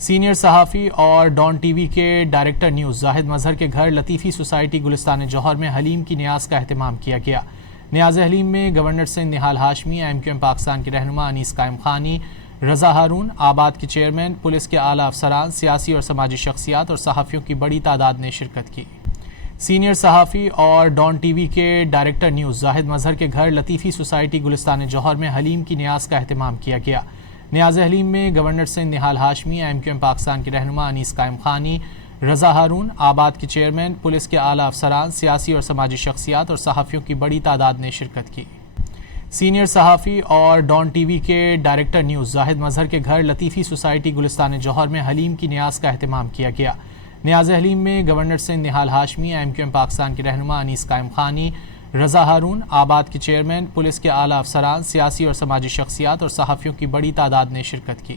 Senior صحافی اور Dawn T V کے ڈائریکٹر نیوز زاہد مظہر کے گھر لطیفی سوسائٹی گلستان جوہر میں حلیم کی نیاز کا اہتمام کیا گیا۔ نیاز حلیم میں گورنر سندھ نہال ہاشمی، ایم پاکستان کے رہنما انیس قائم خانی، رضا ہارون، آباد کے چیئرمین، پولیس کے اعلیٰ افسران، سیاسی اور سماجی شخصیات اور صحافیوں کی بڑی تعداد نے شرکت کی۔ سینئر صحافی اور ڈان ٹی وی کے ڈائریکٹر نیوز زاہد مظہر کے گھر لطیفی سوسائٹی گلستان جوہر میں حلیم کی نیاز کا اہتمام کیا گیا۔ نیاز حلیم میں گورنر سندھ نہال ہاشمی، ایم پاکستان کے رہنما انیس قائم خانی، رضا ہارون، آباد کے چیئرمین، پولیس کے اعلیٰ افسران، سیاسی اور سماجی شخصیات اور صحافیوں کی بڑی تعداد نے شرکت کی۔ سینئر صحافی اور ڈان ٹی وی کے ڈائریکٹر نیوز زاہد مظہر کے گھر لطیفی سوسائٹی گلستان جوہر میں حلیم کی نیاز کا اہتمام کیا گیا۔ نیاز حلیم میں گورنر سندھ نہال ہاشمی، ایم پاکستان کے رہنما انیس قائم خانی، رضا ہارون، آباد کے چیئرمین، پولیس کے اعلیٰ افسران، سیاسی اور سماجی شخصیات اور صحافیوں کی بڑی تعداد نے شرکت کی۔